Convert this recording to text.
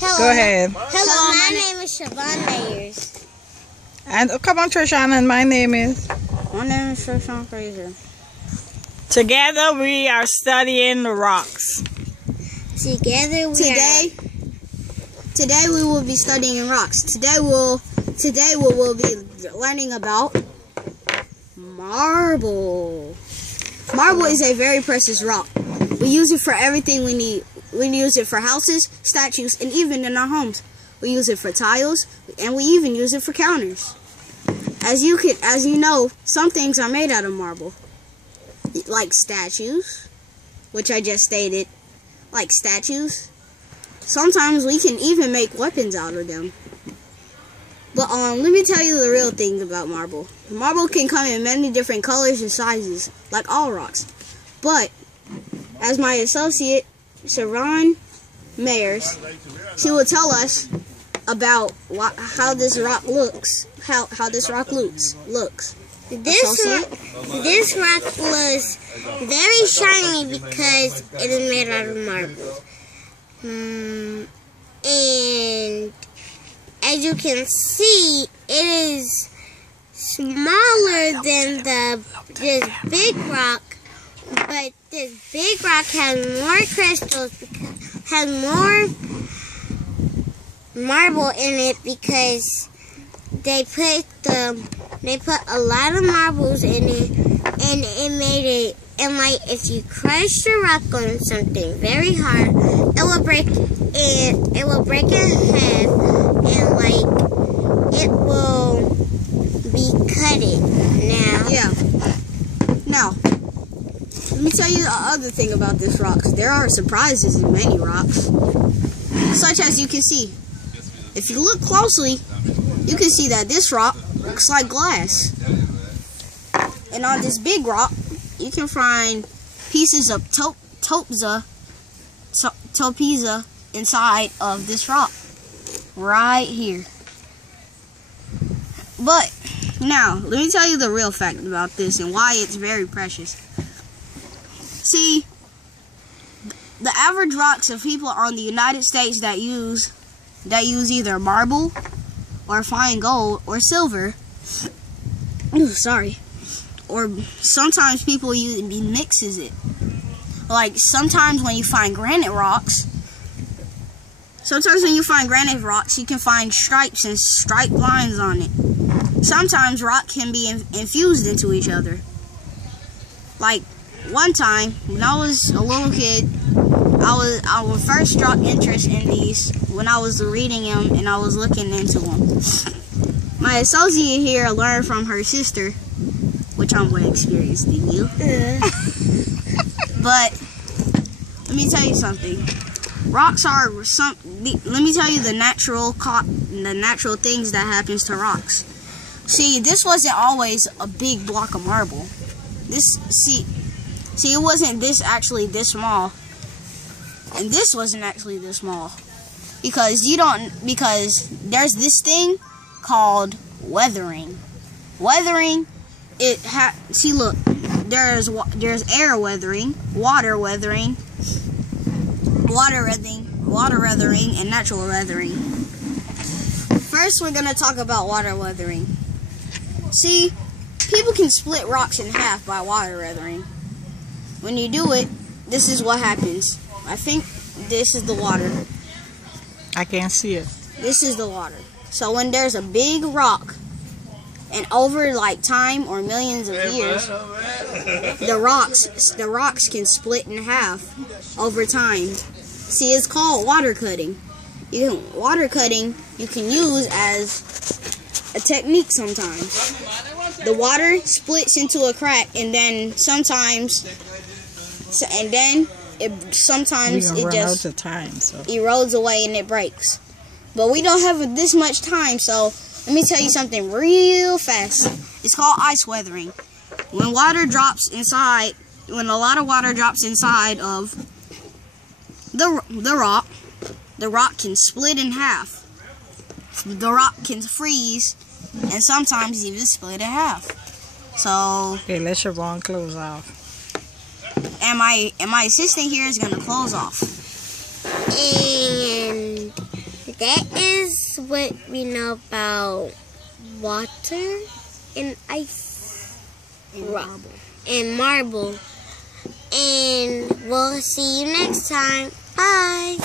Hello. Go ahead. Hello, my name is Siobhan Mayers. And come on, Trishan, and my name is? My name is Trishan Fraser. Together we are studying the rocks. Together Today we will be studying rocks. Today we will be learning about marble. Marble is a very precious rock. We use it for everything we need. We use it for houses, statues, and even in our homes. We use it for tiles, and we even use it for counters. As you know, some things are made out of marble. Like statues, which I just stated. Like statues. Sometimes we can even make weapons out of them. But let me tell you the real thing about marble. Marble can come in many different colors and sizes, like all rocks. But as my associate, Sharon Mayers, she will tell us about how this rock looks. How this rock looks. This rock looks very shiny because it is made out of marble. And as you can see, it is smaller than this big rock, but this big rock has more crystals, has more marble in it because they put a lot of marbles in it, and it made it. And like if you crush the rock on something very hard, it will break it. It will break in half, and like it will be cutted. Now, let me tell you the other thing about this rock. There are surprises in many rocks, such as you can see. If you look closely, you can see that this rock looks like glass. And on this big rock, you can find pieces of topeza inside of this rock. Right here. But, now, let me tell you the real fact about this and why it's very precious. See, the average rocks of people on the United States that use either marble or fine gold or silver. Or sometimes people mixes it. Like sometimes when you find granite rocks, you can find stripes and striped lines on it. Sometimes rock can be infused into each other. Like one time when I was a little kid, I was first struck interest in these when I was reading them and I was looking into them. My associate here learned from her sister, which I'm more experienced than you. But let me tell you something. Rocks are let me tell you the natural things that happens to rocks. See, this wasn't always a big block of marble. It wasn't this small. And this wasn't actually this small. Because there's this thing called weathering. Weathering, see look, there's air weathering, water weathering, and natural weathering. First, we're gonna talk about water weathering. See, people can split rocks in half by water weathering. When you do it, this is what happens. I think this is the water. I can't see it. This is the water. So when there's a big rock, and over like time or millions of years, the rocks can split in half over time. See, it's called water cutting. Water cutting you can use as a technique sometimes. The water splits into a crack, and then sometimes it just erodes away and it breaks. But we don't have this much time, so let me tell you something real fast. It's called ice weathering. When a lot of water drops inside of the rock can split in half. The rock can freeze and sometimes even split in half. So okay, let Siobhan close off. And my assistant here is gonna close off. And that is what we know about water and ice, And rock, marble. and marble. And we'll see you next time. Bye.